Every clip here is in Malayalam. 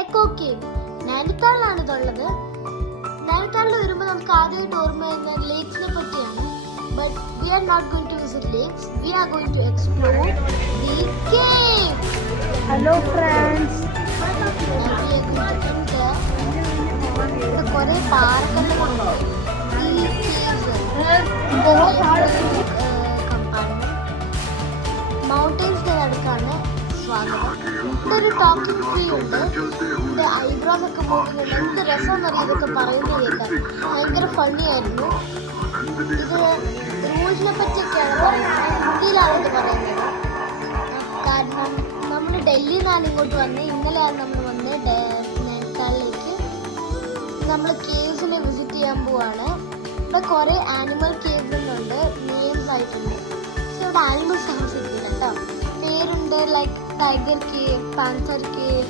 എക്കോ കേവ് നൈനിത്താളിലാണ് ഇതുള്ളത്. നൈനിത്താളിൽ വരുമ്പോൾ നമുക്ക് ആദ്യമായിട്ട് ഓർമ്മ വരുന്ന ലേക്സിനെ പറ്റിയാണ്. But we are not going to visit lakes. We are going to explore the cave. Hello friends. And we are going to enter. The kore paarakalluണ്ട്. ഈ കമ്പാർട്ട്മെന്റ് മൗണ്ടൻസിന്റെ നടുക്കാണ് സ്വാഗതം. ഇവിടെ ഒരു ടോക്കിംഗ് ട്രീ ഉണ്ട്. ഇതിന്റെ ഐബ്രോസ് ഒക്കെ പോകുന്നുണ്ട്. എന്ത് രസമെന്നറിയാം ഇതൊക്കെ പറയുന്നത് കേൾക്കാൻ. ഭയങ്കര ഫണ്ണി ആയിരുന്നു. ഇത് റൂൾസിനെ പറ്റിയൊക്കെയാണ് പറയുന്നത്. ഹിന്ദിയിലാണ് ഇത് പറയുന്നത്. കാരണം നമ്മൾ ഡൽഹിയിൽ നിന്നാണ് ഇങ്ങോട്ട് വന്നത്. ഇന്നലെയാണ് നമ്മൾ വന്നത് നൈനിത്താളിലേക്ക്. നമ്മൾ കേവ്സിനെ വിസിറ്റ് ചെയ്യാൻ പോവാണ്. ഇവിടെ കുറെ ആനിമൽ കേവ്സ് ഉണ്ട്, നെയിംസ് ആയിട്ടുണ്ട്. പക്ഷെ ഇവിടെ ആനിമൽസ് താമസിക്കില്ല കേട്ടോ. പേരുണ്ട്, ലൈക്ക് ടൈഗർ കേവ്, പാന്തർ കേവ്,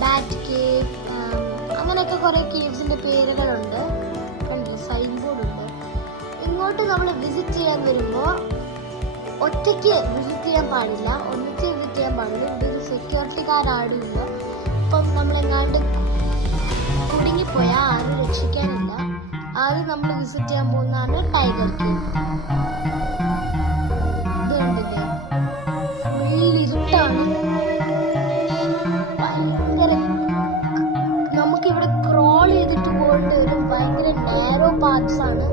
ബാറ്റ് കേവ്, അങ്ങനെയൊക്കെ കുറെ കേവ്സിന്റെ പേരുകളുണ്ട്. കണ്ടില്ല, സൈൻ ബോർഡ് ഉണ്ട്. ഇങ്ങോട്ട് നമ്മൾ വിസിറ്റ് ചെയ്യാൻ വരുമ്പോൾ ഒറ്റയ്ക്ക് വിസിറ്റ് ചെയ്യാൻ പാടില്ല, ഒന്നിച്ച് വിസിറ്റ് ചെയ്യാൻ പാടില്ല. ഇവിടെ സെക്യൂരിറ്റിക്കാരാടില്ല. ഇപ്പം നമ്മളെങ്ങാണ്ട് കുടുങ്ങിപ്പോയാൽ ആരും രക്ഷിക്കാനില്ല. ആദ്യം നമ്മൾ വിസിറ്റ് ചെയ്യാൻ പോകുന്നതാണ് ടൈഗർ കേവ്. ഇത് കണ്ടില്ലേ, ഫുൾ ഇരുട്ടാണ്. ഭയങ്കര നമുക്കിവിടെ ക്രോൾ ചെയ്തിട്ട് പോകേണ്ടി വരും. ഭയങ്കര നാരോ പാത്സ് ആണ്.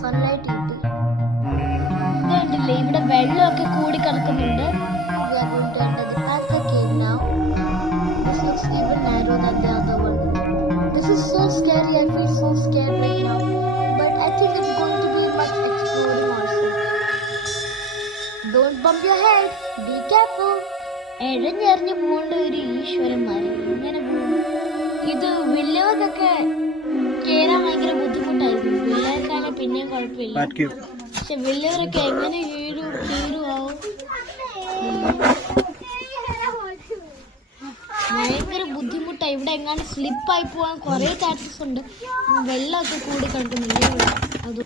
സൺലൈറ്റ് കിട്ടി. ഇത് കണ്ടില്ലേ, ഇവിടെ വെള്ളമൊക്കെ കൂടി കിടക്കുന്നുണ്ട്. We are going to enter the Panther cave now. This looks even narrower than the other one. This is so scary. I feel so scared right now. But I think it's going to be much exploring also. Don't bump your head. Be careful. എഴഞ്ഞെറിഞ്ഞ് പോകേണ്ട ഒരു ഈശ്വരന്മാര് ഇങ്ങനെ പോകും. ഇത് വലിയവർക്കൊക്കെ കേറാൻ ഭയങ്കര ബുദ്ധിമുട്ടായിരുന്നു. പിള്ളേർക്കാണ് പിന്നെയും കുഴപ്പമില്ല. പക്ഷെ വലിയവരൊക്കെ എങ്ങനെ കീഴുമാവും. ഭയങ്കര ബുദ്ധിമുട്ടാണ്. ഇവിടെ എങ്ങാണ്ട് സ്ലിപ്പായി പോകാൻ കുറെ ചാൻസസ് ഉണ്ട്. വെള്ളമൊക്കെ കൂടി കിടക്കുന്നുണ്ട്. അത്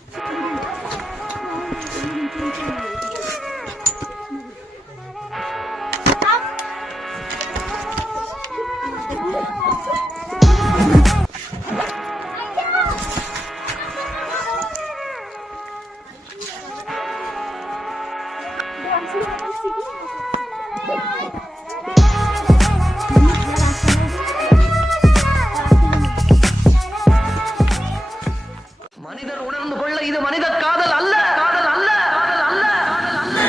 மனிதர் உணர்ந்து கொள்ள இது மனித காதல் அல்ல, காதல் அல்ல, காதல் அல்ல, காதல் அல்ல.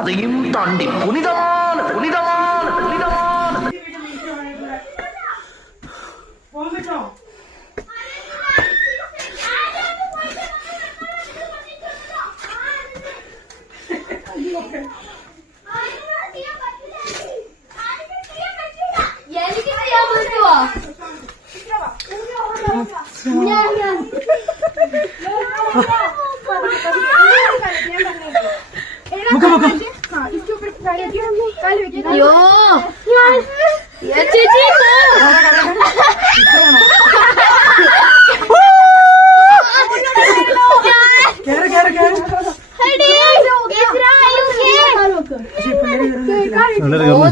அதையும் தாண்டி புனிதமான புனிதமான புனிதமான അയ്യോ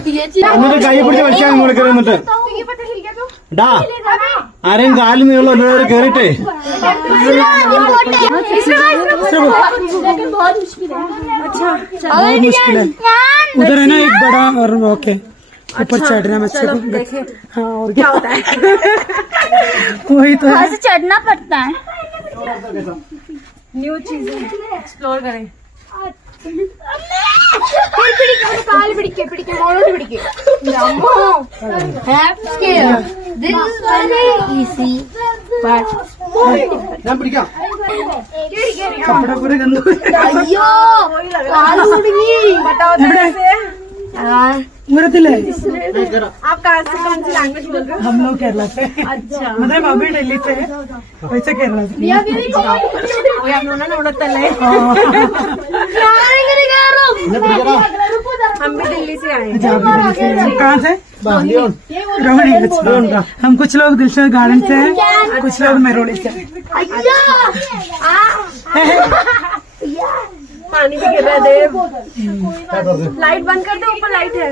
ചേച്ചി കൈ പിടിച്ച് വലിക്കാൻ ഇങ്ങോട്ട് കയറിന്നിട്ട് ഡാ ആരെയും കാലിൽ നീളോ എല്ലാവരും കേറിട്ടേ. उधर है ना एक बड़ा और ओके ऊपर चढ़ना बच्चे को हाँ और क्या होता है वही तो है चढ़ना पड़ता है. न्यू चीजें एक्सप्लोर करें. കാല് പിടിക്കേ മോളോട് പിടിക്കേ. This is very easy but ഞാൻ പിടിക്കാം. കപ്പട പൂരെ ഗന്ധ. അയ്യോ കാല് കുടുങ്ങി. उमरतिले आप कहाँ से कौन सी लैंग्वेज बोल रहे हो? हम लोग केरला से. अच्छा मतलब अभी दिल्ली से वैसे केरला से. हम भी दिल्ली से आए. कहाँ से? रोहड़ी. हम कुछ लोग दिलशद गार्डन से हैं, कुछ लोग मेरोली से. पानी भी गिर रहा है देव। लाइट बंद कर दो, ऊपर लाइट है।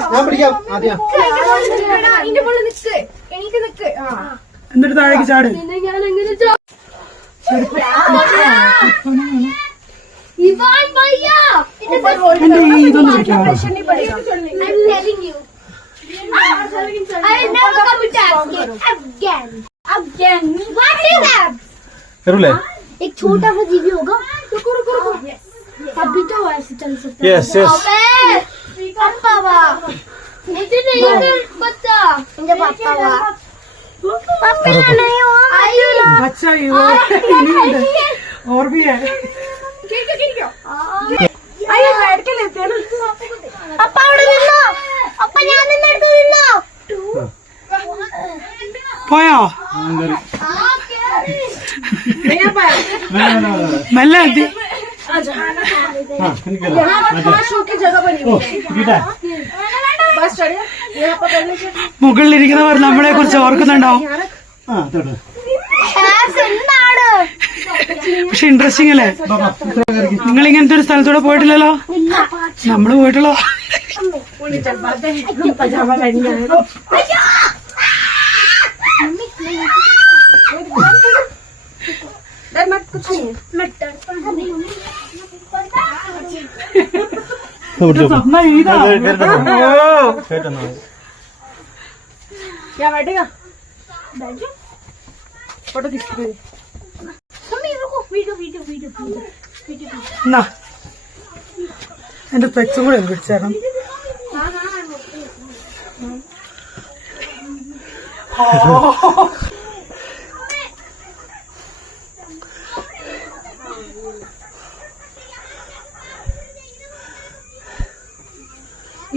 എന്നിട്ട് താഴേക്ക് ചാട്. ഇവാൻ ഭയ്യ എന്റെ ഈ ഇതൊന്നും പിടിക്കാമോ? I will never come to again. What is that? एक छोटा सा जीवी होगा. रुको. अभी तो ऐसे चल सकता है. Yes. पापा वाह. मुझे नहीं कर पता. मुझे पापा वाह. पापा नहीं हुआ. अच्छा ये इनिയുണ്ട്. और भी है. आइए बैठ के लेते हैं ना। पापा അവിടെ നിന്നോ. पापा ഞാൻ നിന്നെടുത്ത് നിന്നോ. പോയോ? മെല്ലെ എത്തി. यहाँ पर 5 शो की जगह बनी हुई है। बस चढ़िए, यहाँ पर करने से മുകളിലിരിക്കുന്നവർ നമ്മളെ കുറിച്ച് ഓർക്കുന്നുണ്ടാവും. എന്താണ് പക്ഷെ ഇൻട്രസ്റ്റിംഗ് അല്ലേ? നിങ്ങൾ ഇങ്ങനത്തെ ഒരു സ്ഥലത്തൂടെ പോയിട്ടില്ലല്ലോ. നമ്മള് പോയിട്ടുള്ളോ? नहीं चल पाते हैं, हम पजामा पहन के आए। डर मत, कुछ नहीं है। സ്വപ്ന ഇതാ. क्या बैठेगा? फोटो खींचते हैं। എന്നാ എന്റെ പെക്സും കൂടെ പിടിച്ചേരണം.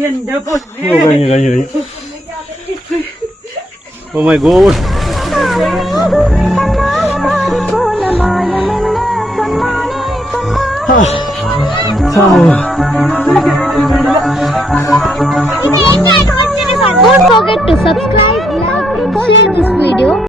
എന്റെ പൊന്നേ. കഴിഞ്ഞു. Oh my God. Don't forget to subscribe.